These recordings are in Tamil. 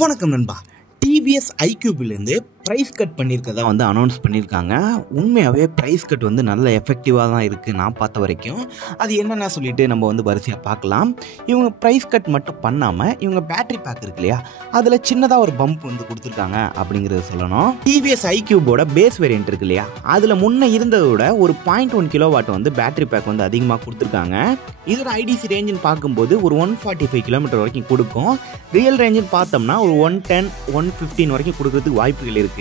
வணக்கம் நண்பா. டிவிஎஸ் ஐக்யூப்லேருந்து ப்ரைஸ் கட் பண்ணியிருக்கதா அனௌன்ஸ் பண்ணியிருக்காங்க. உண்மையாகவே ப்ரைஸ் கட் நல்ல எஃபெக்டிவாக தான் இருக்குது நான் பார்த்த வரைக்கும். அது என்னென்ன சொல்லிட்டு நம்ம வரிசையாக பார்க்கலாம். இவங்க ப்ரைஸ் கட் மட்டும் பண்ணாமல் இவங்க பேட்டரி பேக் இருக்கு இல்லையா, அதில் சின்னதாக ஒரு பம்ப் கொடுத்துருக்காங்க அப்படிங்கிறத சொல்லணும். டிவிஎஸ் ஐக்யூபோட பேஸ் வேரியன்ட் இருக்கு இல்லையா, அதில் முன்னே இருந்ததை விட ஒரு 0.1 கிலோவாட் பேட்டரி பேக் அதிகமாக கொடுத்துருக்காங்க. இதோட ஐடிசி ரேஞ்சுன்னு பார்க்கும்போது ஒரு 145 கிலோமீட்டர் வரைக்கும் கொடுக்கும். ரியல் ரேஞ்சுன்னு பார்த்தோம்னா ஒரு 110 115 வரைக்கும் கொடுக்கறதுக்கு வாய்ப்புகள் இருக்குது.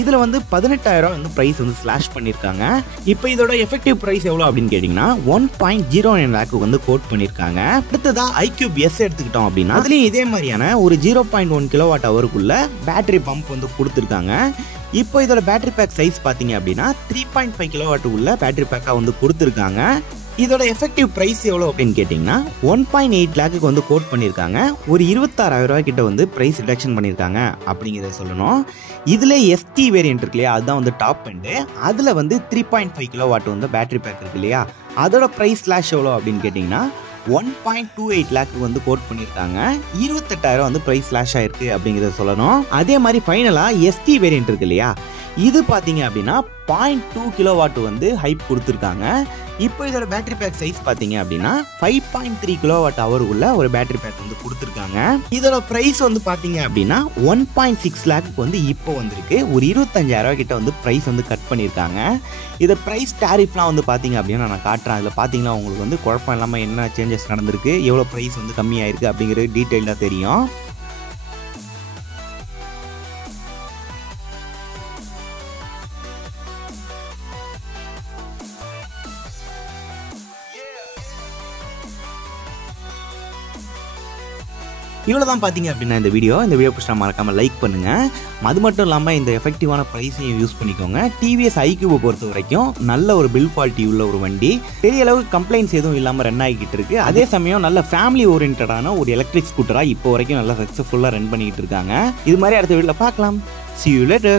இதில் 18,000 ப்ரைஸ் ஸ்லாஷ் பண்ணியிருக்காங்க. இப்போ இதோட எஃபெக்டிவ் ப்ரைஸ் எவ்வளோ அப்படின்னு கேட்டிங்கன்னா 1.09 லேக்கு கோட் பண்ணியிருக்காங்க. அடுத்ததாக ஐக்யூப் எஸ் எடுத்துக்கிட்டோம் அப்படின்னா அதுலேயும் இதே மாதிரியான ஒரு 0.1 கிலோவாட் ஹவருக்குள்ள பேட்டரி பம்ப் கொடுத்துருக்காங்க. இப்போ இதோட பேட்டரி பேக் சைஸ் பார்த்தீங்க அப்படின்னா 3.5 கிலோவாட் உள்ள பேட்டரி பேக்காக கொடுத்துருக்காங்க. இதோட எஃபெக்டிவ் ப்ரைஸ் எவ்வளோ அப்படின்னு கேட்டிங்கன்னா 1.8 லேக்கு கோட் பண்ணியிருக்காங்க. ஒரு 26,000 கிட்ட ப்ரைஸ் ரிடக்ஷன் பண்ணியிருக்காங்க அப்படிங்கிறத சொல்லணும். இதில் எஸ்டி வேரியன்ட் இருக்கு இல்லையா, அதுதான் டாப் எண்டு. அதில் 3.5 கிலோவாட் பேட்டரி பேக் இருக்கு இல்லையா, அதோட ப்ரைஸ் ஸ்லாஷ் எவ்வளோ அப்படின்னு கேட்டிங்கன்னா 1.28 லேக்கு கோட் பண்ணியிருக்காங்க. 28,000 ப்ரைஸ் ஸ்லாஷ் ஆயிருக்கு அப்படிங்கிறத சொல்லணும். அதே மாதிரி ஃபைனலாக எஸ்டி வேரியன்ட் இருக்கு இல்லையா, இது பார்த்தீங்க அப்படின்னா 0.2 கிலோவாட் ஹைப் கொடுத்துருக்காங்க. இப்போ இதோட பேட்டரி பேக் சைஸ் பார்த்தீங்க அப்படின்னா 5.3 கிலோவாட் ஹவர் உள்ள ஒரு பேட்டரி பேக் கொடுத்துருக்காங்க. இதோட ப்ரைஸ் பார்த்தீங்க அப்படின்னா 1.6 லேக்கு இப்போ வந்திருக்கு. ஒரு 25,000 கிட்ட ப்ரைஸ் கட் பண்ணியிருக்காங்க. இதை ப்ரைஸ் டேரிஃப்லாம் பார்த்தீங்க அப்படின்னா நான் காட்டுறேன். அதில் பார்த்தீங்கன்னா உங்களுக்கு குழப்பம் இல்லாமல் என்ன சேஞ்சஸ் நடந்திருக்கு, எவ்வளோ ப்ரைஸ் கம்மியாயிருக்கு அப்படிங்கிறது டீட்டெயிலாக தெரியும். இவ்வளோ தான் பார்த்தீங்க அப்படின்னா இந்த வீடியோ பிடிச்சா மறக்காமல் லைக் பண்ணுங்கள். அது மட்டும் இல்லாமல் இந்த எஃபெக்டிவான ப்ரைஸையும் யூஸ் பண்ணிக்கோங்க. டிவிஎஸ் ஐக்யூபை பொறுத்த வரைக்கும் நல்ல ஒரு பில்ட் குவாலிட்டி உள்ள ஒரு வண்டி, பெரிய அளவுக்கு கம்ப்ளைண்ட்ஸ் எதுவும் இல்லாமல் ரன் ஆகிக்கிட்டு இருக்கு. அதே சமயம் நல்ல ஃபேமிலி ஓரியன்டான ஒரு எலக்ட்ரிக் ஸ்கூட்டராக இப்போ வரைக்கும் நல்லா சக்ஸஸ்ஃபுல்லாக ரன் பண்ணிக்கிட்டு இருக்காங்க. இது மாதிரி அடுத்த வீடியோவில் பார்க்கலாம். See you later.